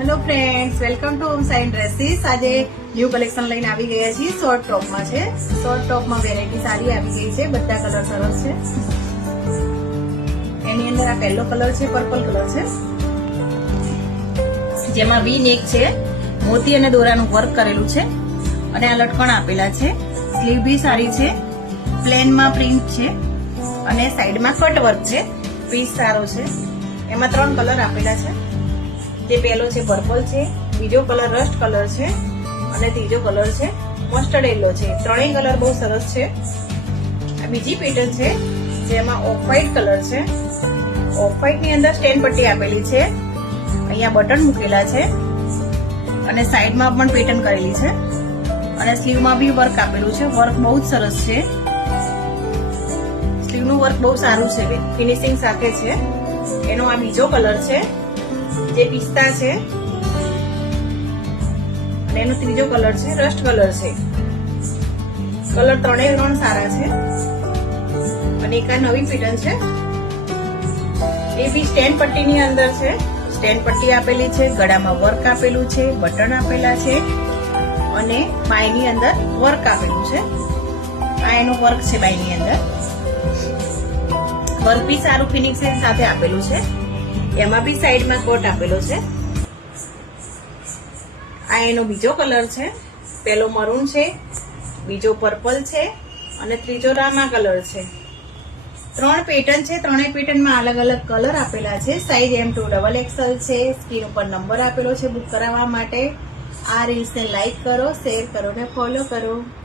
Hello friends, welcome to home sign dresses. આજે new collection લઈને આવી ગયા છીએ. શોર્ટ ટોપમાં છે. શોર્ટ ટોપમાં વેરાયટી સારી આવી ગઈ છે. બધા કલર સરસ છે. એની અંદર આ પહેલો કલર છે, પર્પલ કલર છે, જેમાં વી નેક છે, મોતી અને દોરાનું વર્ક કરેલું છે અને આ લટકણ આપેલા છે. સ્લીવ બી સારી છે, પ્લેનમાં પ્રિન્ટ છે અને સાઈડમાં કટ વર્ક છે. પીસ સારો છે. એમાં 3 કલર આપેલા છે. જે પહેલો છે પર્પલ છે, બીજો કલર રસ્ટ કલર છે અને ત્રીજો કલર છે મસ્ટર્ડ યેલો છે. ત્રણેય કલર બહુ સરસ છે. આ બીજી પેટર્ન છે જેમાં ઓફ વ્હાઇટ કલર છે. ઓફ વ્હાઇટ ની અંદર સ્ટેન પટ્ટી આપેલી છે. અહીંયા બટન મૂકેલા છે અને સાઈડમાં પણ પેટર્ન કરેલી છે અને સ્લીવમાં બી વર્ક આપેલું છે. વર્ક બહુ જ સરસ છે. સ્લીવનું વર્ક બહુ સારું છે, ફિનિશિંગ સાથે છે. એનો આ બીજો કલર છે જે પિસ્તા છે અને એનો ત્રીજો કલર છે રસ્ટ કલર છે. કલર ત્રણેય સારા છે અને એક આ નવી પેટર્ન છે. એ બી સ્ટેન પટ્ટીની અંદર છે. સ્ટેન પટ્ટી આપેલી છે, ગળામાં વર્ક આપેલું છે, બટન આપેલા છે અને બાયની અંદર વર્ક આપેલું છે. આ એનું વર્ક છે બાયની અંદર. વર્ક બી સારું ફિનિશિંગ સાથે આપેલું છે. એમાં બી સાઈડમાં કોટ આપેલો છે. આ એનો બીજો કલર છે. પહેલો મરૂન છે, બીજો પર્પલ છે અને ત્રીજો રામા કલર છે. 3 પેટર્ન છે. ત્રણેય પેટર્નમાં અલગ અલગ કલર આપેલા છે. સાઈઝ M2 XXL છે. સ્ક્રીન ઉપર નંબર આપેલો છે બુક કરાવવા માટે. આ રીલ્સને લાઈક કરો, શેર કરો ને ફોલો કરો.